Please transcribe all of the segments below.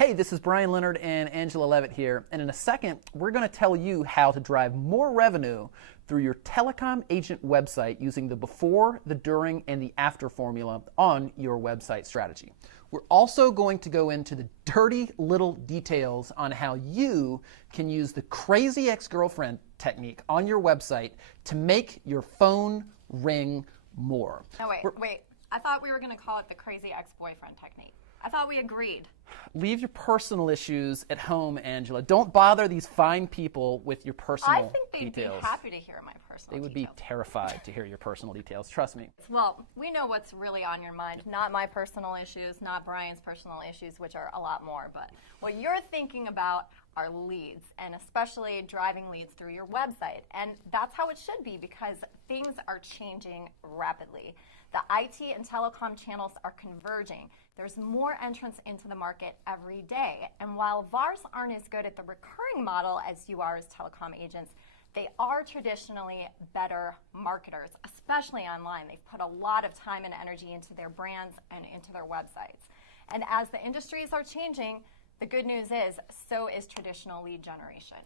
Hey, this is Brian Leonard and Angela Levitt here, and in a second, we're going to tell you how to drive more revenue through your telecom agent website using the before, the during, and the after formula on your website strategy. We're also going to go into the dirty little details on how you can use the crazy ex-girlfriend technique on your website to make your phone ring more. No, wait. I thought we were going to call it the crazy ex-boyfriend technique. I thought we agreed. Leave your personal issues at home, Angela. Don't bother these fine people with your personal details. I think they'd be happy to hear my personal details. They would be terrified to hear your personal details. Trust me. Well, we know what's really on your mind. Not my personal issues, not Brian's personal issues, which are a lot more. But what you're thinking about are leads, and especially driving leads through your website. And that's how it should be, because things are changing rapidly. The IT and telecom channels are converging. There's more entrants into the market every day. And while VARs aren't as good at the recurring model as you are as telecom agents, they are traditionally better marketers, especially online. They've put a lot of time and energy into their brands and into their websites. And as the industries are changing, the good news is, so is traditional lead generation.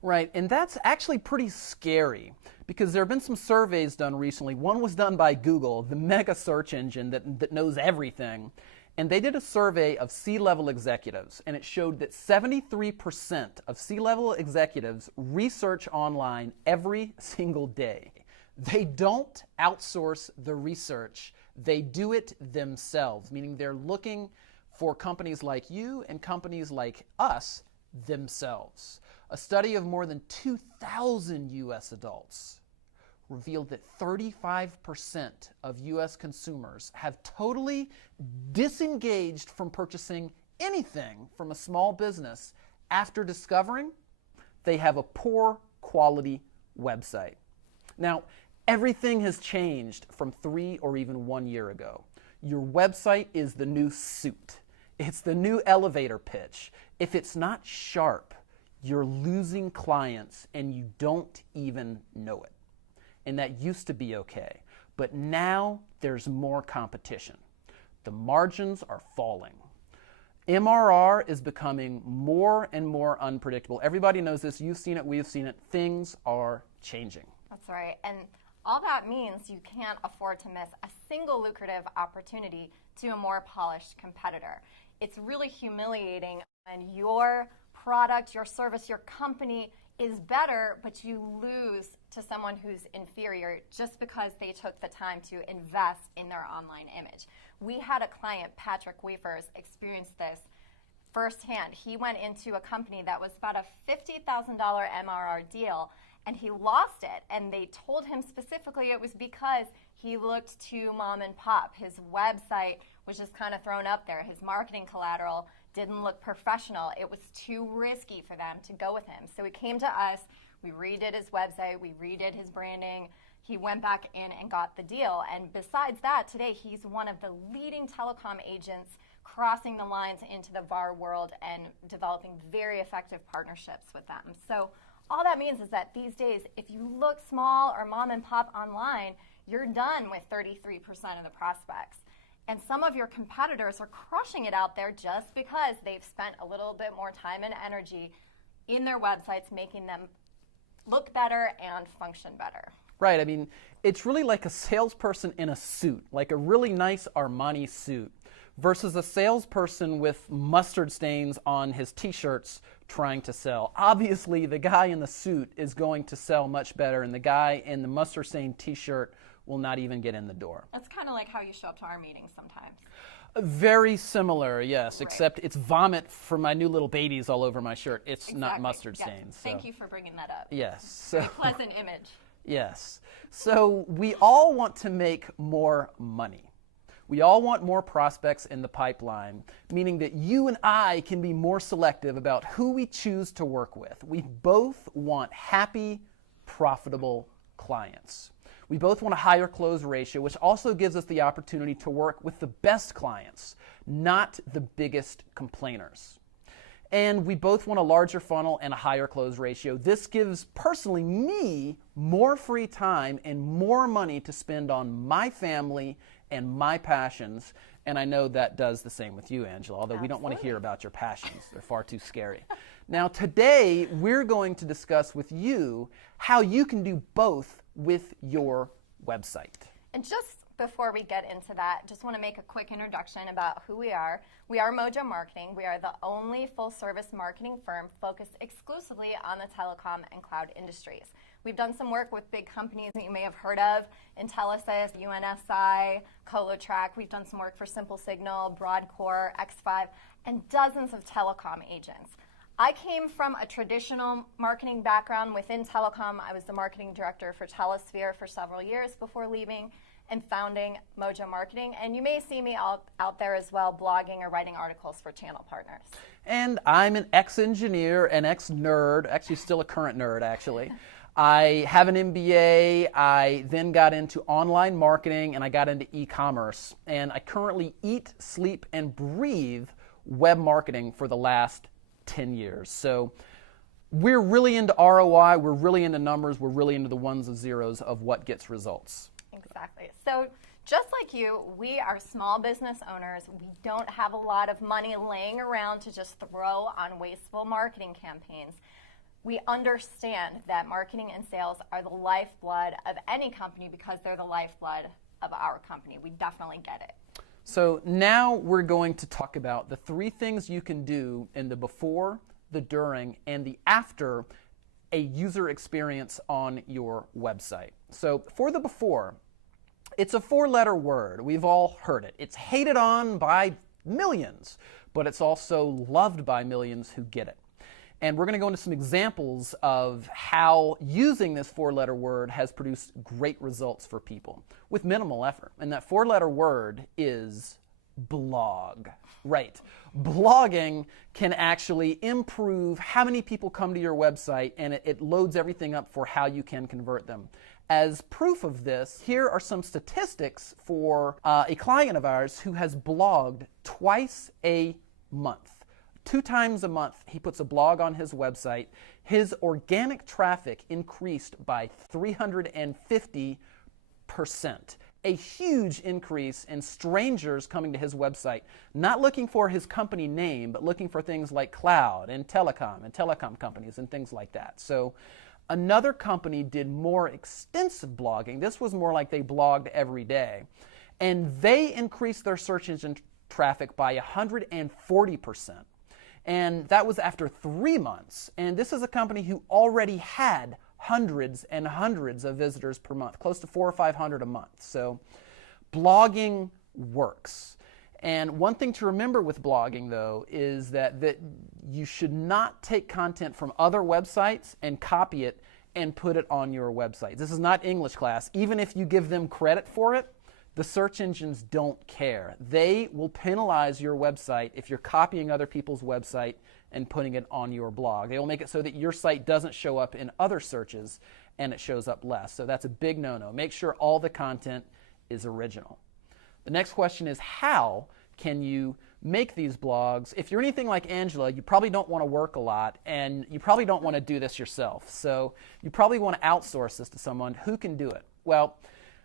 Right, and that's actually pretty scary because there have been some surveys done recently. One was done by Google, the mega search engine that knows everything. And they did a survey of C-level executives, and it showed that 73% of C-level executives research online every single day. They don't outsource the research. They do it themselves, meaning they're looking for companies like you and companies like us themselves. A study of more than 2,000 U.S. adults revealed that 35% of U.S. consumers have totally disengaged from purchasing anything from a small business after discovering they have a poor quality website. Now, everything has changed from 3 or even 1 year ago. Your website is the new suit. It's the new elevator pitch. If it's not sharp, you're losing clients and you don't even know it. And that used to be okay. But now there's more competition. The margins are falling. MRR is becoming more and more unpredictable. Everybody knows this. You've seen it. We've seen it. Things are changing. That's right. And all that means you can't afford to miss a single lucrative opportunity to a more polished competitor. It's really humiliating when your product, your service, your company is better, but you lose to someone who's inferior just because they took the time to invest in their online image. We had a client, Patrick Weefers, experience this firsthand. He went into a company that was about a $50,000 MRR deal, and he lost it. And they told him specifically it was because he looked too mom and pop. His website was just kind of thrown up there. His marketing collateral didn't look professional. It was too risky for them to go with him. So he came to us. We redid his website. We redid his branding. He went back in and got the deal. And besides that, today he's one of the leading telecom agents crossing the lines into the VAR world and developing very effective partnerships with them. So all that means is that these days, if you look small or mom and pop online, you're done with 33% of the prospects. And some of your competitors are crushing it out there just because they've spent a little bit more time and energy in their websites, making them look better and function better. Right. I mean, it's really like a salesperson in a suit, like a really nice Armani suit, versus a salesperson with mustard stains on his t-shirts trying to sell. Obviously, the guy in the suit is going to sell much better, and the guy in the mustard stained t-shirt will not even get in the door. That's kind of like how you show up to our meetings sometimes. Very similar, yes, Right. except it's vomit from my new little babies all over my shirt. It's not mustard Yes. stains. So. Thank you for bringing that up. Yes. So, Very pleasant image. yes. So we all want to make more money. We all want more prospects in the pipeline, meaning that you and I can be more selective about who we choose to work with. We both want happy, profitable clients. We both want a higher close ratio, which also gives us the opportunity to work with the best clients, not the biggest complainers. And we both want a larger funnel and a higher close ratio. This gives, personally, me more free time and more money to spend on my family and my passions, And I know that does the same with you, Angela, although we don't want to Absolutely. hear about your passions. They're far too scary. Now, today, we're going to discuss with you how you can do both with your website. And just before we get into that, just want to make a quick introduction about who we are. We are Mojo Marketing. We are the only full-service marketing firm focused exclusively on the telecom and cloud industries. We've done some work with big companies that you may have heard of, Intelisys, UNSI, ColoTrack. We've done some work for Simple Signal, Broadcore, X5, and dozens of telecom agents. I came from a traditional marketing background within telecom. I was the marketing director for Telesphere for several years before leaving and founding Mojo Marketing. And you may see me out there as well, blogging or writing articles for channel partners. And I'm an ex-engineer, an ex-nerd, actually still a current nerd, actually. I have an MBA. I then got into online marketing, and I got into e-commerce. And I currently eat, sleep, and breathe web marketing for the last 10 years. So we're really into ROI, we're really into numbers, we're really into the ones and zeros of what gets results. Exactly. So just like you, we are small business owners. We don't have a lot of money laying around to just throw on wasteful marketing campaigns. We understand that marketing and sales are the lifeblood of any company because they're the lifeblood of our company. We definitely get it. So now we're going to talk about the 3 things you can do in the before, the during, and the after a user experience on your website. So for the before, it's a 4-letter word. We've all heard it. It's hated on by millions, but it's also loved by millions who get it. And we're going to go into some examples of how using this 4-letter word has produced great results for people with minimal effort. And that 4-letter word is blog. Right. Blogging can actually improve how many people come to your website, and it loads everything up for how you can convert them. As proof of this, here are some statistics for a client of ours who has blogged twice a month. 2 times a month, he puts a blog on his website. His organic traffic increased by 350%. A huge increase in strangers coming to his website, not looking for his company name, but looking for things like cloud and telecom companies and things like that. So another company did more extensive blogging. This was more like they blogged every day. And they increased their search engine traffic by 140%. And that was after 3 months. And this is a company who already had hundreds and hundreds of visitors per month, close to 400 or 500 a month. So blogging works. And one thing to remember with blogging, though, is that you should not take content from other websites and copy it and put it on your website. This is not English class. Even if you give them credit for it, the search engines don't care. They will penalize your website if you're copying other people's website and putting it on your blog. They will make it so that your site doesn't show up in other searches and it shows up less. So that's a big no-no. Make sure all the content is original. The next question is, how can you make these blogs? If you're anything like Angela, you probably don't want to work a lot, and you probably don't want to do this yourself. So you probably want to outsource this to someone who can do it. Well,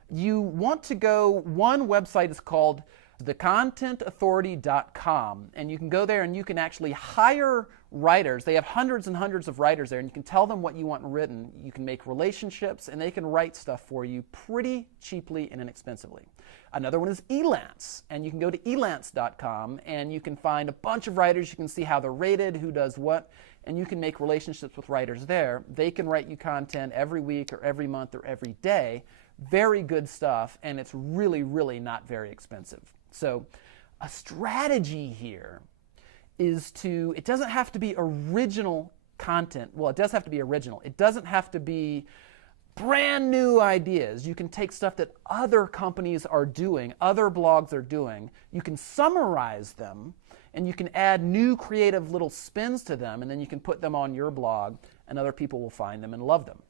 you want to go, one website is called thecontentauthority.com, and you can go there and you can actually hire writers. They have hundreds and hundreds of writers there, and you can tell them what you want written. You can make relationships, and they can write stuff for you pretty cheaply and inexpensively. Another one is Elance, and you can go to elance.com, and you can find a bunch of writers. You can see how they're rated, who does what, and you can make relationships with writers there. They can write you content every week or every month or every day. Very good stuff, and it's really, really not very expensive. So a strategy here is it doesn't have to be original content. Well, it does have to be original. It doesn't have to be brand new ideas. You can take stuff that other companies are doing, other blogs are doing. You can summarize them, and you can add new creative little spins to them, and then you can put them on your blog, and other people will find them and love them.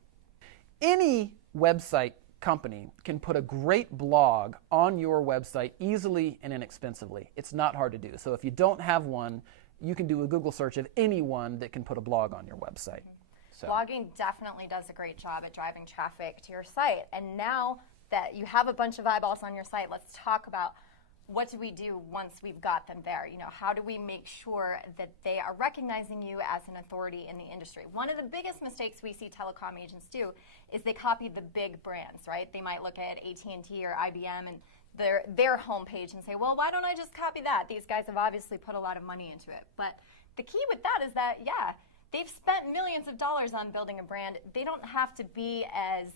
Any website company can put a great blog on your website easily and inexpensively. It's not hard to do. So if you don't have one, you can do a Google search of anyone that can put a blog on your website. So. Blogging definitely does a great job at driving traffic to your site. And now that you have a bunch of eyeballs on your site, let's talk about what do we do once we've got them there? You know, how do we make sure that they are recognizing you as an authority in the industry? One of the biggest mistakes we see telecom agents do is they copy the big brands, right? They might look at AT&T or IBM and their homepage and say, well, why don't I just copy that? These guys have obviously put a lot of money into it. But the key with that is that, yeah, they've spent millions of dollars on building a brand. They don't have to be as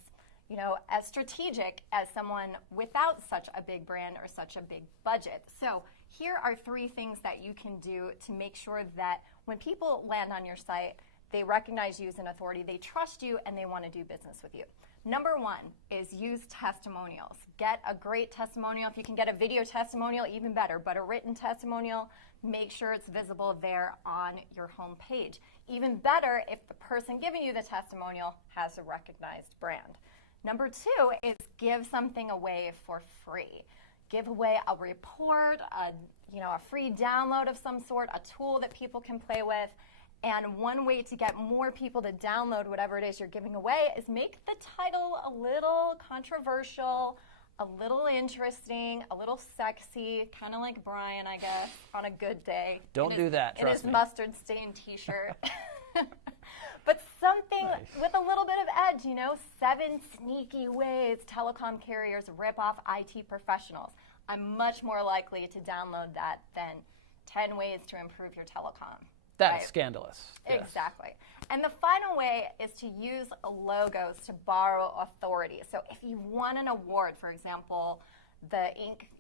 as strategic as someone without such a big brand or such a big budget. So here are 3 things that you can do to make sure that when people land on your site, they recognize you as an authority, they trust you, and they want to do business with you. Number 1 is use testimonials. Get a great testimonial. If you can get a video testimonial, even better, but a written testimonial, make sure it's visible there on your home page. Even better if the person giving you the testimonial has a recognized brand. Number 2 is give something away for free. Give away a report, a free download of some sort, a tool that people can play with. And one way to get more people to download whatever it is you're giving away is make the title a little controversial, a little interesting, a little sexy, kind of like Brian, I guess, on a good day. Don't do that, trust me. In his mustard-stained t-shirt. But something with a little bit of edge, 7 sneaky ways telecom carriers rip off IT professionals. I'm much more likely to download that than 10 ways to improve your telecom. That's scandalous. Yes. Exactly. And the final way is to use logos to borrow authority. So if you won an award, for example,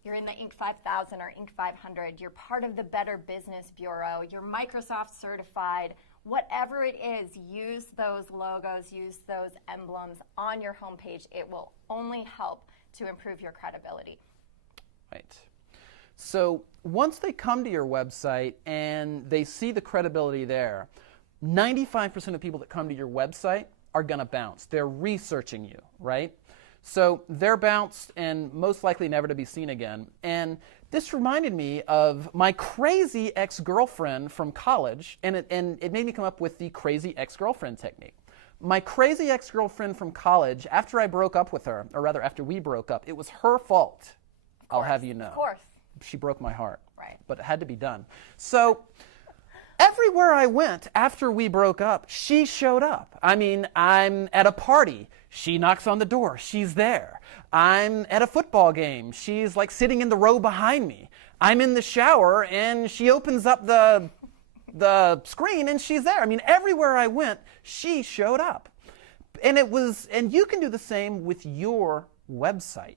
you're in the Inc. 5000 or Inc. 500, you're part of the Better Business Bureau, you're Microsoft certified, whatever it is, use those logos, use those emblems on your homepage. It will only help to improve your credibility. Right. So once they come to your website and they see the credibility there, 95% of people that come to your website are going to bounce. They're researching you, right? So they're bounced and most likely never to be seen again. And this reminded me of my crazy ex-girlfriend from college, and it made me come up with the crazy ex-girlfriend technique. My crazy ex-girlfriend from college, after I broke up with her, or rather after we broke up, it was her fault, I'll have you know. Of course. She broke my heart. Right. But it had to be done. So everywhere I went after we broke up, she showed up. I mean, I'm at a party. She knocks on the door. She's there. I'm at a football game. She's like sitting in the row behind me. I'm in the shower and she opens up the screen and she's there. I mean, everywhere I went, she showed up. And you can do the same with your website.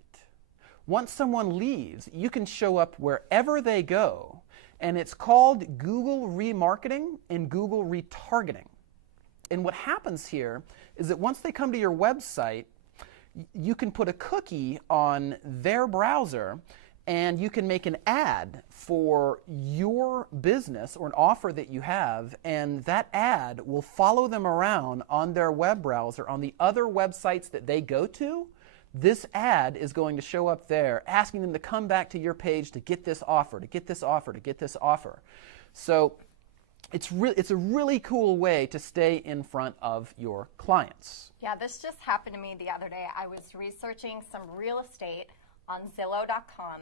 Once someone leaves, you can show up wherever they go. And it's called Google remarketing and Google retargeting. And what happens here is that once they come to your website, you can put a cookie on their browser and you can make an ad for your business or an offer that you have, and that ad will follow them around on their web browser on the other websites that they go to. This ad is going to show up there asking them to come back to your page to get this offer, to get this offer, to get this offer. So it's a really cool way to stay in front of your clients. Yeah, this just happened to me the other day. I was researching some real estate on Zillow.com,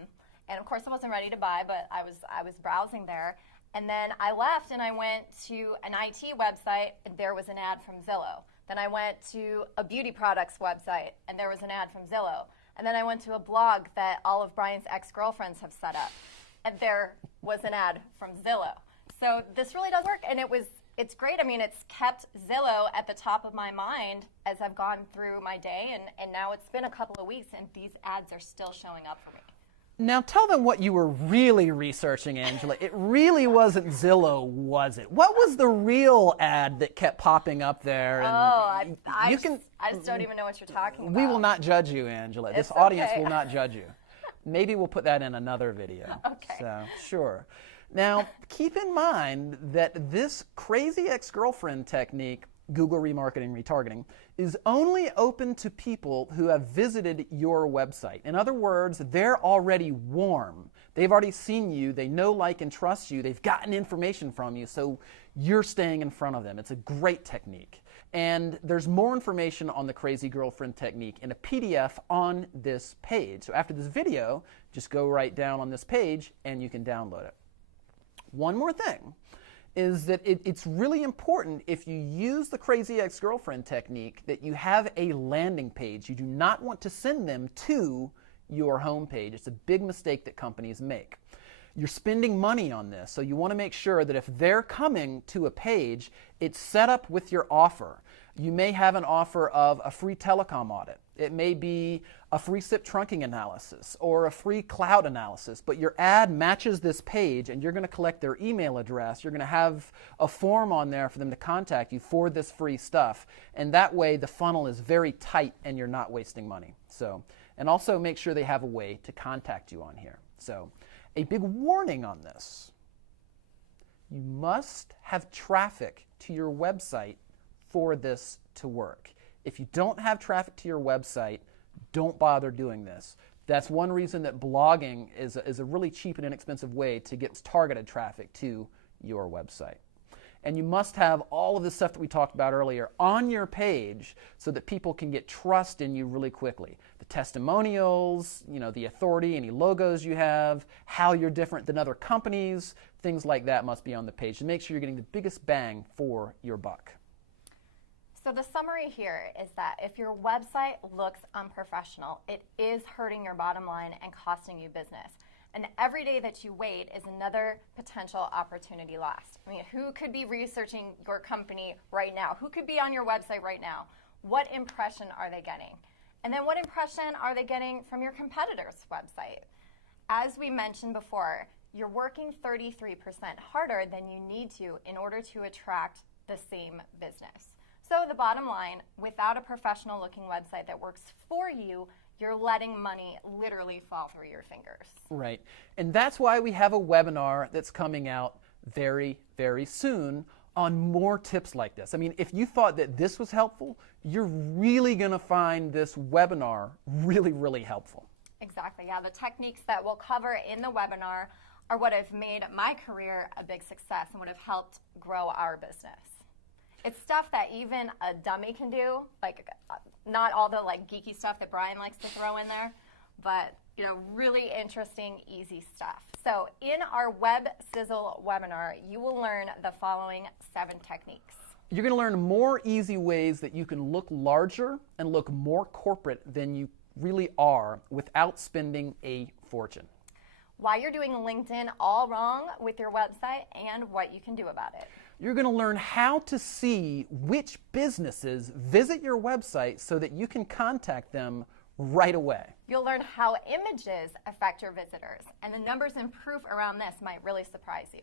and of course I wasn't ready to buy, but I was browsing there. And then I left and I went to an IT website, and there was an ad from Zillow. Then I went to a beauty products website, and there was an ad from Zillow. And then I went to a blog that all of Brian's ex-girlfriends have set up, and there was an ad from Zillow. So this really does work, and it's great. I mean, it's kept Zillow at the top of my mind as I've gone through my day, and now it's been a couple of weeks, and these ads are still showing up for me. Now tell them what you were really researching, Angela. It really wasn't Zillow, was it? What was the real ad that kept popping up there? And I just don't even know what you're talking about. We will not judge you, Angela. This audience will not judge you. Maybe we'll put that in another video. Okay. So, sure. Now, keep in mind that this crazy ex-girlfriend technique, Google remarketing, retargeting, is only open to people who have visited your website. In other words, they're already warm. They've already seen you, they know, like, and trust you, they've gotten information from you, so you're staying in front of them. It's a great technique. And there's more information on the Crazy Girlfriend technique in a PDF on this page. So after this video, just go right down on this page and you can download it. One more thing is that it's really important, if you use the Crazy Ex-Girlfriend technique, that you have a landing page. You do not want to send them to your home page. It's a big mistake that companies make. You're spending money on this, so you want to make sure that if they're coming to a page, it's set up with your offer. You may have an offer of a free telecom audit. It may be a free SIP trunking analysis or a free cloud analysis, but your ad matches this page and you're going to collect their email address. You're going to have a form on there for them to contact you for this free stuff, and that way the funnel is very tight and you're not wasting money. So, and also make sure they have a way to contact you on here. So, a big warning on this: you must have traffic to your website for this to work. If you don't have traffic to your website, don't bother doing this. That's one reason that blogging is a really cheap and inexpensive way to get targeted traffic to your website. And you must have all of the stuff that we talked about earlier on your page so that people can get trust in you really quickly. The testimonials, the authority, any logos you have, how you're different than other companies, things like that must be on the page to make sure you're getting the biggest bang for your buck. So the summary here is that if your website looks unprofessional, it is hurting your bottom line and costing you business. And every day that you wait is another potential opportunity lost. I mean, who could be researching your company right now? Who could be on your website right now? What impression are they getting? And then what impression are they getting from your competitor's website? As we mentioned before, you're working 33% harder than you need to in order to attract the same business. So the bottom line, without a professional looking website that works for you, you're letting money literally fall through your fingers. Right. And that's why we have a webinar that's coming out very, very soon on more tips like this. I mean, if you thought that this was helpful, you're really going to find this webinar really, really helpful. Exactly. Yeah, the techniques that we'll cover in the webinar are what have made my career a big success and what have helped grow our business. It's stuff that even a dummy can do, like not all the geeky stuff that Brian likes to throw in there, but really interesting, easy stuff. So in our Web Sizzle webinar, you will learn the following 7 techniques. You're going to learn more easy ways that you can look larger and look more corporate than you really are without spending a fortune. Why you're doing LinkedIn all wrong with your website and what you can do about it. You're going to learn how to see which businesses visit your website so that you can contact them right away. You'll learn how images affect your visitors, and the numbers and proof around this might really surprise you.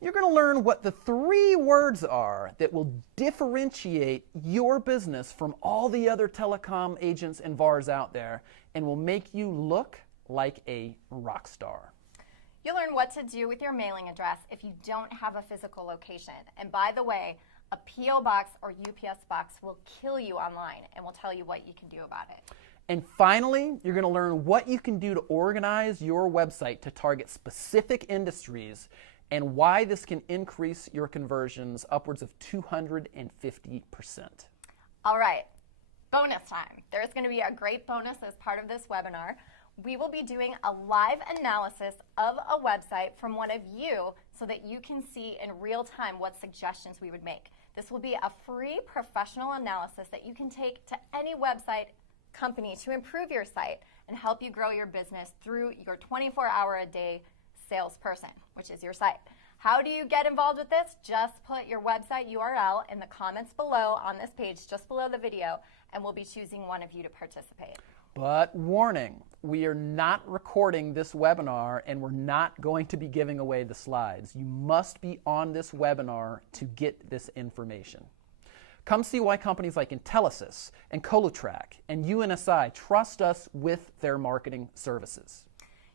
You're going to learn what the 3 words are that will differentiate your business from all the other telecom agents and VARs out there and will make you look like a rock star. You'll learn what to do with your mailing address if you don't have a physical location. And by the way, a P.O. box or UPS box will kill you online, and we'll tell you what you can do about it. And finally, you're going to learn what you can do to organize your website to target specific industries and why this can increase your conversions upwards of 250%. All right, bonus time. There's going to be a great bonus as part of this webinar. We will be doing a live analysis of a website from one of you so that you can see in real time what suggestions we would make. This will be a free professional analysis that you can take to any website company to improve your site and help you grow your business through your 24-hour-a-day salesperson, which is your site. How do you get involved with this? Just put your website URL in the comments below on this page, just below the video, and we'll be choosing one of you to participate. But warning, we are not recording this webinar and we're not going to be giving away the slides. You must be on this webinar to get this information. Come see why companies like Intelisys and Colotrack and UNSI trust us with their marketing services.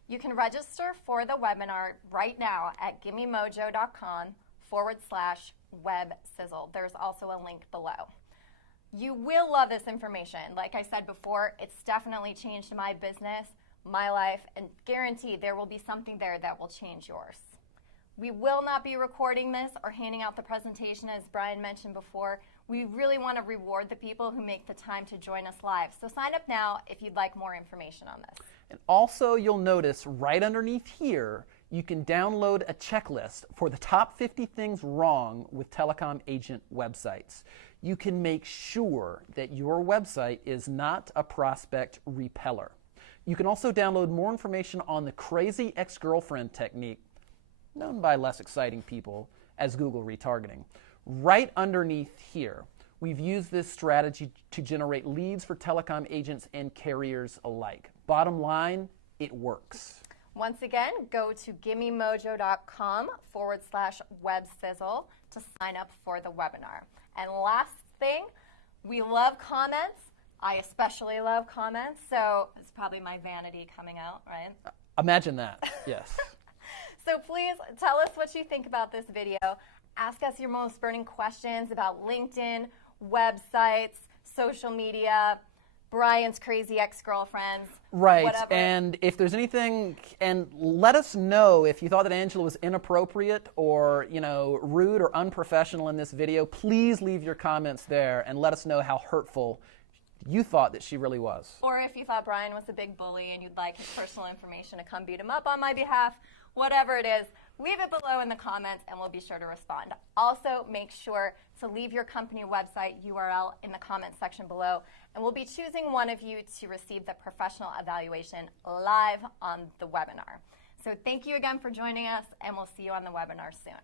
You can register for the webinar right now at gimmemojo.com/websizzle. There's also a link below. You will love this information. Like I said before, it's definitely changed my business. my life, and guaranteed there will be something there that will change yours. We will not be recording this or handing out the presentation, as Brian mentioned before. We really want to reward the people who make the time to join us live. So sign up now if you'd like more information on this. And also, you'll notice right underneath here, you can download a checklist for the top 50 things wrong with telecom agent websites. You can make sure that your website is not a prospect repeller. You can also download more information on the crazy ex-girlfriend technique, known by less exciting people as Google retargeting. Right underneath here, we've used this strategy to generate leads for telecom agents and carriers alike. Bottom line, it works. Once again, go to gimmemojo.com/websizzle to sign up for the webinar. And last thing, we love comments. I especially love comments, so it's probably my vanity coming out, right? Imagine that, yes. So please tell us what you think about this video. Ask us your most burning questions about LinkedIn, websites, social media, Brian's crazy ex-girlfriends, right, whatever. And if there's anything, and let us know if you thought that Angela was inappropriate or, rude or unprofessional in this video. Please leave your comments there and let us know how hurtful you thought that she really was. Or if you thought Brian was a big bully and you'd like his personal information to come beat him up on my behalf, whatever it is, leave it below in the comments and we'll be sure to respond. Also, make sure to leave your company website URL in the comments section below, and we'll be choosing one of you to receive the professional evaluation live on the webinar. So thank you again for joining us, and we'll see you on the webinar soon.